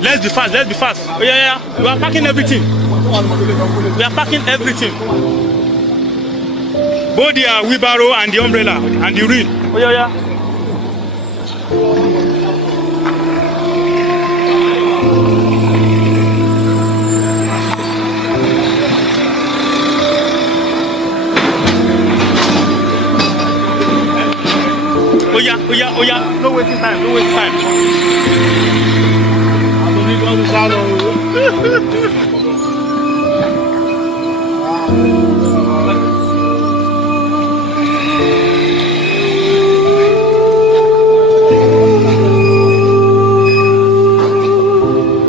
Let's be fast. Let's be fast. Oh yeah. We are packing everything. We are packing everything. Both the wheelbarrow and the umbrella and the reel. Oh yeah. Oh yeah. No wasting time.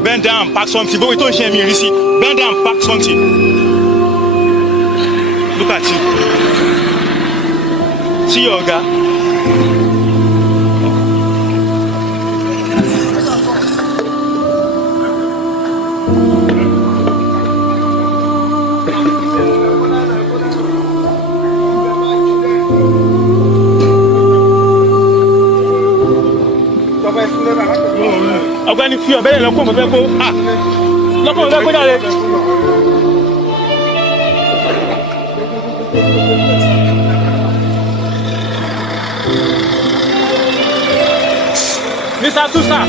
Bend down, pack something. But we don't share me receipt. Bend down, pack something. Look at you. See your guy. Ọ̀gbẹ́ni fi ọ̀bẹ yẹn lọ́kùn mọ̀ fẹ́ kó lọ́kùn mọ̀ fẹ́ kó jáde. Mr. Tusa.